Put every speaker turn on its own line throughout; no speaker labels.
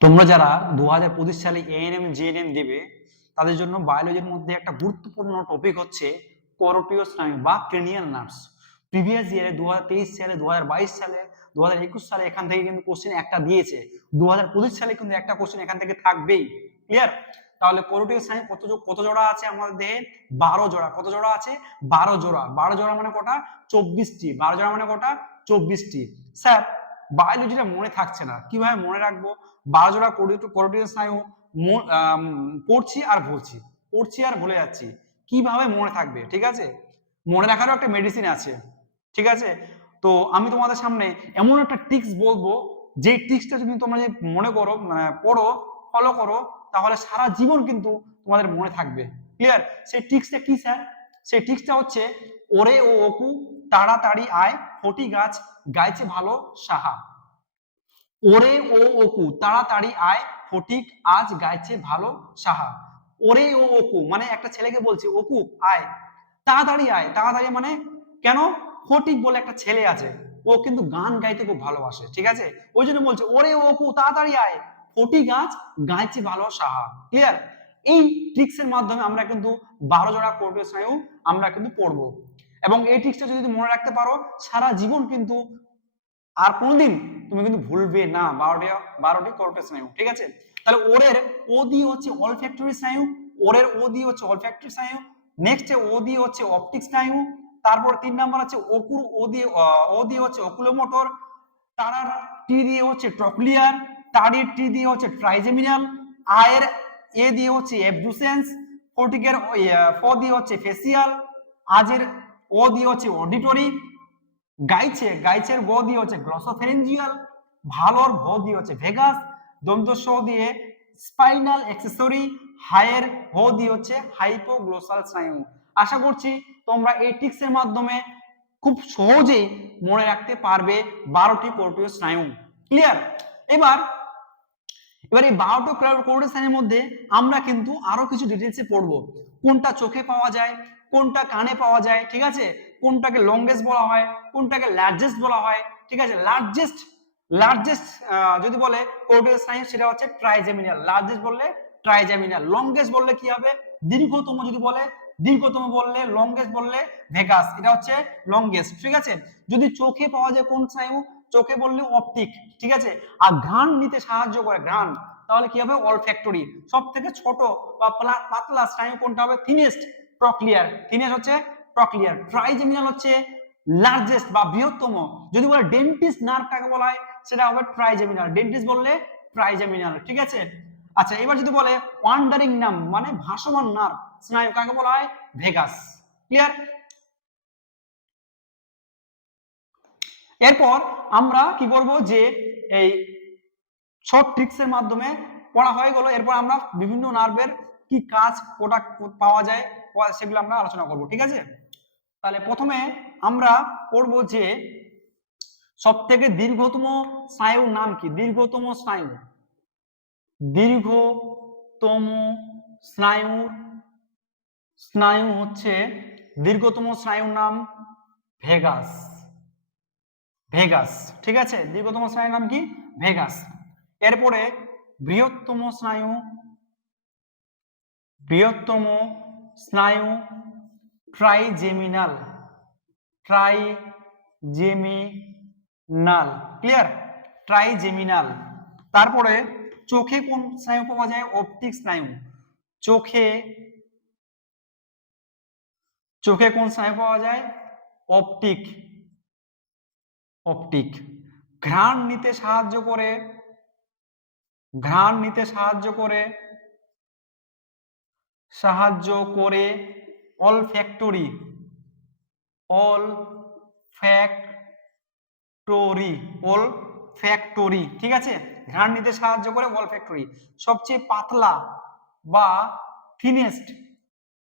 তোমরা যারা দু হাজার পঁচিশ সালে এএনএম জিএনএম দেবে, তাদের জন্য বায়োলজির মধ্যে একটা গুরুত্বপূর্ণ টপিক হচ্ছে করোটিও স্নায়ু বা ক্রেনিয়াল নার্ভস প্রিভিয়াস ইয়ারে দু হাজার তেইশ সালে দু হাজার বাইশ সালে দু হাজার একুশ সালে এখান থেকে কিন্তু কোশ্চেন একটা দিয়েছে। দু হাজার পঁচিশ সালে কিন্তু একটা কোশ্চেন এখান থেকে থাকবেই। ক্লিয়ার তাহলে করোটিও স্নায়ু কত কত জোড়া আছে আমাদের দেহে? বারো জোড়া। কত জোড়া আছে? বারো জোড়া। বারো জোড়া মানে কটা? চব্বিশটি। বারো জোড়া মানে কটা? চব্বিশটি। স্যার বায়োলজিটা মনে থাকছে না। কীভাবে মনে রাখব? বারো জোড়া করোটিও স্নায়ু পড়ছি আর ভুলছি পড়ছি আর ভুলে যাচ্ছি। কীভাবে মনে থাকবে? ঠিক আছে? মনে রাখারও একটা মেডিসিন আছে। ঠিক আছে? তো আমি তোমাদের সামনে এমন একটা টিক্স বলব যে টিক্সটা যদি তোমরা যদি মনে করো আহ, পড়ো ফলো করো তাহলে সারা জীবন কিন্তু তোমাদের মনে থাকবে। ক্লিয়ার সেই টিক্সটা কি স্যার সেই টিক্সটা হচ্ছে ওরে ও ওকু তাড়াতাড়ি আয় ফটি গাছ গাইছে ভালো সাহা। ওরে ও ওকু তাড়াতাড়ি আয়, ফটিক আজ গাইছে ভালো সাহা। ওরে ও ওকু মানে একটা ছেলেকে বলছে ওকু আয়, তাড়াতাড়ি আয়। তাড়াতাড়ি মানে কেন? ফটিক বলে একটা ছেলে আছে, ও কিন্তু গান গাইতে খুব ভালোবাসে, ঠিক আছে? ওই জন্য বলছে, ওরে ওকু তাড়াতাড়ি আয়, ফটিক গাছ গাইছে ভালো সাহা। ক্লিয়ার এই ট্রিক্সের মাধ্যমে আমরা কিন্তু বারো জোড়া কোর্টে স্নায়ু, আমরা কিন্তু পড়ব। এবং এই ট্রিক্সটা যদি মনে রাখতে পারো, সারা জীবন কিন্তু আর কোনোদিন তুমি কিন্তু ভুলবে না। বারোটি বারোটি কোর্টে স্নায়ু, ঠিক আছে? তাহলে ওরের ও দিয়ে হচ্ছে অলফ্যাক্টরি স্নায়ু, ওরের ও দিয়ে হচ্ছে অলফ্যাক্টরি স্নায়ু নেক্সট ও দিয়ে হচ্ছে অপটিক স্নায়ু, তারপর তিন নাম্বার হচ্ছে ওকুর ও দিয়ে ও দিয়ে হচ্ছে ওকুলোমোটর তারার টি দিয়ে হচ্ছে ট্রকলিয়ার তারির টি দিয়ে হচ্ছে ট্রাইজেমিনাল আয়ের এ দিয়ে হচ্ছে অ্যাবডুসেন্স ফোর্টিকের ফ দিয়ে হচ্ছে ফেসিয়াল আজের ও দিয়ে হচ্ছে অডিটরি, গাইছে, গাইছের ব দিয়ে হচ্ছে গ্লসোফেরেঞ্জিয়াল ভালোর ভ দিয়ে হচ্ছে ভেগাস দন্ত স দিয়ে স্পাইনাল অ্যাক্সেসরি হায়ের হ দিয়ে হচ্ছে হাইপোগ্লোসাল স্নায়ু আশা করছি তোমরা এই টিক্সের মাধ্যমে খুব সহজেই মনে রাখতে পারবে বারোটি কোর্টীয় স্নায়ু ক্লিয়ার এবার এবার এই বারোটি কোর্টীয় মধ্যে আমরা কিন্তু আরও কিছু ডিটেলসে পড়ব। কোনটা চোখে পাওয়া যায়, কোনটা কানে পাওয়া যায়, ঠিক আছে? কোনটাকে লংগেস্ট বলা হয়, কোনটাকে লার্জেস্ট বলা হয়, ঠিক আছে? লার্জেস্ট লার্জেস্ট যদি বলে কোর্টিয়াল স্নায়ু সেটা হচ্ছে ট্রাইজেমিনাল লার্জেস্ট বললে ট্রাইজেমিনাল লংগেস্ট বললে কি হবে? দীর্ঘতম যদি বলে, দীর্ঘতম বললে লংগেস্ট বললে ভেগাস এটা হচ্ছে লংগেস্ট ঠিক আছে? যদি চোখে পাওয়া যায় কোন স্নায়ু চোখে বললে অপটিক, ঠিক আছে? আর ঘ্রাণ নিতে সাহায্য করে, ঘ্রাণ। তাহলে কি হবে? অলফ্যাক্টরি সব থেকে ছোট বা পাতলা স্নায়ু কোনটা হবে? থিনেস্ট প্রক্লিয়ার। থিনেস্ট হচ্ছে প্রক্লিয়ার। ট্রাইজেমিনাল হচ্ছে লার্জেস্ট বা বৃহত্তম। যদি বলে ডেন্টিস্ট নার্ভ কাকে বলা হয়? সেটা হবে ট্রাইজেমিনাল। ডেন্টিস্ট বললে ট্রাইজেমিনাল, ঠিক আছে? আচ্ছা এবার যদি বলে ওয়ান্ডারিং নাম মানে ভাসমান নার্ভ স্নায়ু কাকে বলা হয়? ভেগাস। ক্লিয়ার এরপর আমরা কি করব যে এই শর্ট ট্রিক্সের মাধ্যমে পড়া হয়ে গেল। এরপর আমরা বিভিন্ন নার্ভের কি কাজ ওটা পাওয়া যায়, সেগুলো আমরা আলোচনা করব, ঠিক আছে? তাহলে প্রথমে আমরা পড়ব যে সব থেকে দীর্ঘতম স্নায়ুর নাম কি? দীর্ঘতম স্নায়ু। দীর্ঘতম স্নায়ুর, স্নায়ু হচ্ছে দীর্ঘতম স্নায়ুর নাম ভেগাস। ভেগাস, ঠিক আছে? দীর্ঘতম স্নায়ুর নাম কি? ভেগাস। এরপরে বৃহত্তম স্নায়ু বৃহত্তম স্নায়ু ট্রাইজেমিনাল ট্রাইজেমিনাল ক্লিয়ার ট্রাইজেমিনাল। তারপরে চোখে কোন স্নায়ু পাওয়া যায়? অপটিক স্নায়ু। চোখে চোখে কোন স্নায়ু পাওয়া যায়? অপটিক। অপটিক। ঘ্রাণ নিতে সাহায্য করে, ঘ্রাণ নিতে সাহায্য করে সাহায্য করে olfactory olfactory olfactory ঠিক আছে? ঘ্রাণ নিতে সাহায্য করে অল ফ্যাক্টরি সবচেয়ে পাতলা বা থিনেস্ট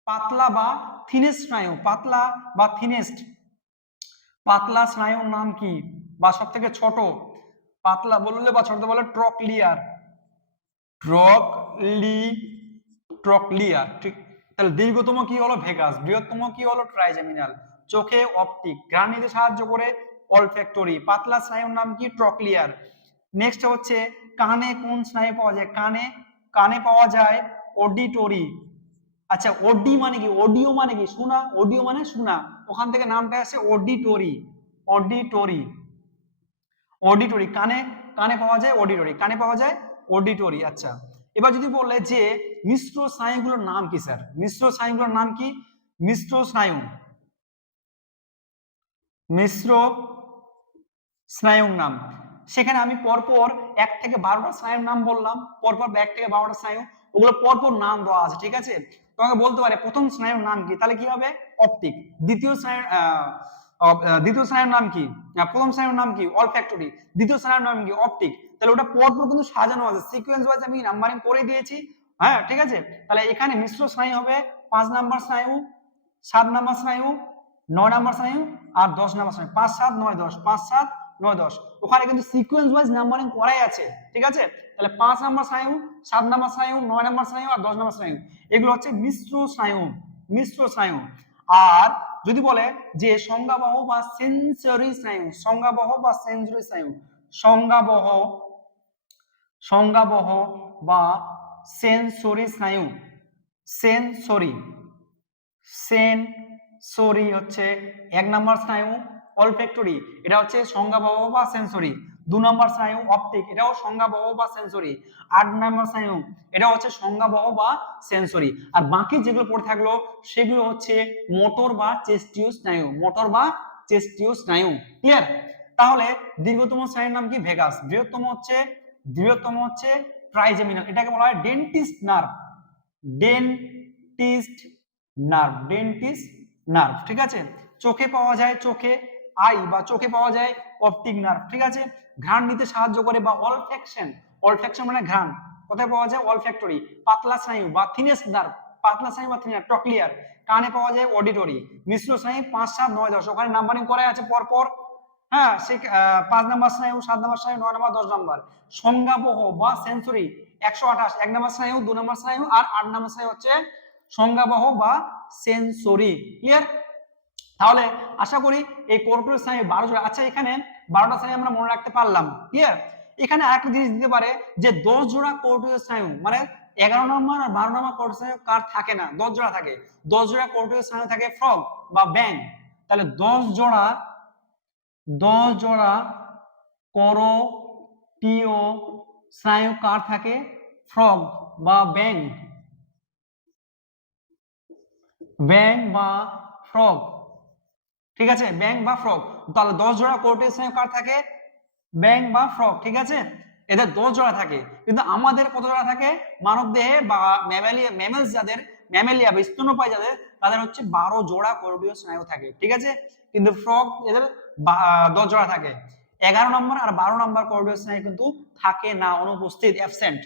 পাতলা বা থিনেস্ট স্নায়ু পাতলা বা থিনেস্ট পাতলা স্নায়ুর নাম কি? বা সব থেকে ছোট? পাতলা বললে বা ছোট বলে ট্রকলিয়ার। ট্রকলি ট্রকলিয়ার, ঠিক। তাহলে দীর্ঘতম কি হলো ভেগাস, বৃহত্তম কি হলো ট্রাইজেমিনাল? চোখে অপটিক ঘ্রাণ নিতে সাহায্য করে অলফ্যাক্টরি পাতলা স্নায়ুর নাম কি? ট্রকলিয়ার। নেক্সট হচ্ছে কানে কোন স্নায়ু পাওয়া যায়? কানে কানে পাওয়া যায় অডিটরি আচ্ছা অডি মানে কি? অডিও মানে কি? শোনা অডিও মানে শোনা। ওখান থেকে নামটা আসে অডিটরি। অডিটরি। অডিটরি। কানে কানে পাওয়া যায় অডিটরি। কানে পাওয়া যায় অডিটরি। আচ্ছা এবার যদি বলে যে মিশ্র স্নায়ুগুলোর নাম কি, স্যার? মিশ্র স্নায়ুগুলোর নাম কি? মিশ্র স্নায়ু। মিশ্র স্নায়ুর নাম। সেখানে আমি পরপর এক থেকে বারোটা স্নায়ুর নাম বললাম, পরপর এক থেকে বারোটা স্নায়ু। ওগুলো পরপর নাম দেওয়া আছে, ঠিক আছে? তোমাকে বলতে পারে, প্রথম স্নায়ুর নাম কি? তাহলে কি হবে? অপটিক। দ্বিতীয় স্নায়ুর দ্বিতীয় স্নায়ুর নাম কি? প্রথম স্নায়ুর নাম কি? অলফ্যাক্টরি দ্বিতীয় স্নায়ুর নাম কি? অপটিক। তাহলে ওটা পরপর কিন্তু সাজানো আছে। সিকোয়েন্স ওয়াইজ আমি নাম্বারিং করে দিয়েছি। হ্যাঁ ঠিক আছে? তাহলে এখানে মিশ্র স্নায়ু হবে। পাঁচ নাম্বার স্নায়ু, সাত নাম্বার স্নায়ু, নয় নাম্বার স্নায়ু আর দশ নাম্বার স্নায়ু। পাঁচ, সাত, নয়, দশ। পাঁচ, সাত নয় দশ। ওখানে কিন্তু সিকোয়েন্স ওয়াইজ নাম্বারিং করাই আছে, ঠিক আছে? তাহলে পাঁচ নাম্বার স্নায়ু সাত নাম্বার স্নায়ু নয় নাম্বার স্নায়ু আর দশ নাম্বার স্নায়ু এগুলো হচ্ছে মিশ্র স্নায়ু মিশ্র স্নায়ু আর যদি বলে যে সংজ্ঞাবহ বা সেন্সরি স্নায়ু সংজ্ঞাবহ বা সেন্সরি স্নায়ু সংজ্ঞাবহ সংজ্ঞাবহ বা সেন্সরি স্নায়ু সেন্সরি সেন্সরি হচ্ছে এক নাম্বার স্নায়ু অলফ্যাক্টরি এটা হচ্ছে সংজ্ঞাবহ বা সেন্সরি দু নম্বর স্নায়ু অপটিক এটাও সংজ্ঞাবহ বা সেন্সরি আট নম্বর স্নায়ু এটা হচ্ছে সংজ্ঞাবহ বা সেন্সরি আর বাকি যেগুলো পড়ে থাকল, সেগুলো হচ্ছে মোটর বা চেস্টিও স্নায়ু মোটর বা চেস্টিও স্নায়ু। ক্লিয়ার তাহলে দীর্ঘতম স্নায়ুর নাম কি? ভেগাস বৃহত্তম হচ্ছে বৃহত্তম হচ্ছে ট্রাইজেমিনাল এটাকে বলা হয় dentist nerve dentist nerve dentist nerve ঠিক আছে? চোখে পাওয়া যায়, চোখে আই বা চোখে পাওয়া যায় অপটিক নার্ভ ঠিক আছে? ঘ্রাণ নিতে সাহায্য করে বা অলফ্যাকশন অলফ্যাকশন মানে ঘ্রাণ, কোথায় পাওয়া যায়? অলফ্যাক্টরি পাতলা স্নায়ু বা থিনেস্ট নার্ভ পাতলা স্নায়ু বা থিনার টকলিয়ার কানে পাওয়া যায় অডিটরি মিশ্র স্নায়ু পাঁচ, সাত, নয়, দশ, ওখানে নাম্বারিং করা আছে পরপর হ্যাঁ সে পাঁচ নাম্বার স্নায়ু, সাত নাম্বার স্নায়ু, নয় নাম্বার, দশ নাম্বার, সংজ্ঞাবহ বা সেন্সরি একশো আঠাশ, এক নাম্বার স্নায়ু, দু নাম্বার স্নায়ু আর আট নাম্বার স্নায়ু হচ্ছে সংজ্ঞাবহ বা সেন্সরি ক্লিয়ার তাহলে আশা করি এই কর্পোরেট বারো জোড়া আচ্ছা এখানে বারোটা স্নায়ু আমরা মনে রাখতে পারলাম ক্লিয়ার এখানে আরেকটা জিনিস দিতে পারে যে দশ জোড়া কোর্টিও স্নায়ু মানে এগারো নম্বর আর বারো নম্বর কোর্টিও স্নায়ু কার থাকে না? দশ জোড়া থাকে। দশ জোড়া কোর্টিও স্নায়ু থাকে ফ্রগ বা ব্যাং তাহলে দশ জোড়া দশ জোড়া করোটিও স্নায়ু কার থাকে? ফ্রগ বা ব্যাং ব্যাং বা ফ্রগ ঠিক আছে? ব্যাং বা ফ্রগ তাহলে দশ জোড়া কোর্টিও স্নায়ু কার থাকে। ব্যাং বা ফ্রক ঠিক আছে? এদের দশ জোড়া থাকে। কিন্তু আমাদের কত জোড়া থাকে? মানব দেহে বা ম্যামেলিয়া ম্যামেলস যাদের ম্যামেলিয়া বা স্তন্যপায়ী যাদের, তাদের হচ্ছে বারো জোড়া কোর্ডিও স্নায়ু থাকে। ঠিক আছে? কিন্তু ফ্রক এদের দশ জোড়া থাকে। এগারো নম্বর আর বারো নম্বর কোর্ডিও স্নায়ু কিন্তু থাকে না, অনুপস্থিত অ্যাবসেন্ট